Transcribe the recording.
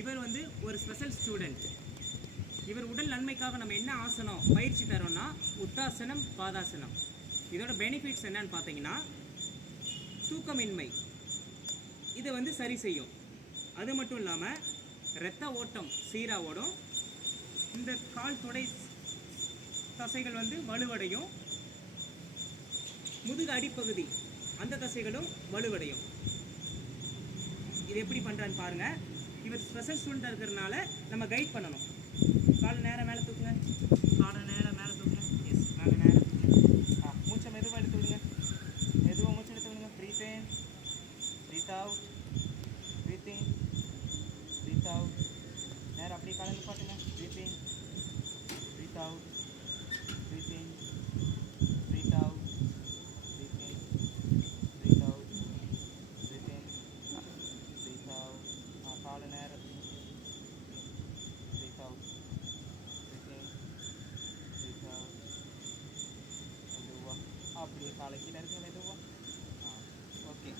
இவர் வந்து ஒரு ஸ்பெஷல் ஸ்டூடெண்ட். இவர் உடல் நன்மைக்காக நம்ம என்ன ஆசனம் பயிற்சி தரோம்னா உத்தாசனம், பாதாசனம். இதோட பெனிஃபிட்ஸ் என்னன்னு பார்த்தீங்கன்னா தூக்கமின்மை இதை வந்து சரி செய்யும். அது மட்டும் இல்லாமல் இரத்த ஓட்டம் சீராக ஓடும். இந்த கால் தொடை தசைகள் வந்து வலுவடையும். முதுகு அடிப்பகுதி அந்த தசைகளும் வலுவடையும். இது எப்படி பண்ணுறான்னு பாருங்கள். இவர் ஸ்பெஷல் ஸ்டூடெண்ட்டாக இருக்கிறதுனால நம்ம கைட் பண்ணணும். காலை நேரம் மேலே தூக்குங்க, காலை நேரம் மேலே தூக்குங்க. எஸ், காலை நேரம் தூக்குங்க. மூச்சை மெதுவாக எடுத்து விடுங்க, மெதுவாக மூச்சை எடுத்து விடுங்க. ப்ரீத் இன், ப்ரீத் அவுட், ப்ரீத் இன், ப்ரீத் அவுட். நேரம் அப்படியே காலை நிப்பாட்டுங்க. ப்ரீத் இன், ப்ரீத் அவுட், ப்ரீத் இன், ப்ரீத் அவுட், ப்ரீத் இன், ப்ரீத் அவுட், ப்ரீத் இன், ப்ரீத் அவுட். காலை நேரம் ப்ரீத் அவுட், ப்ரீத் இன், ப்ரீத் அவுட். மெதுவாக அப்படியே காலை கீழே இருக்கு மெதுவாக. ஓகே.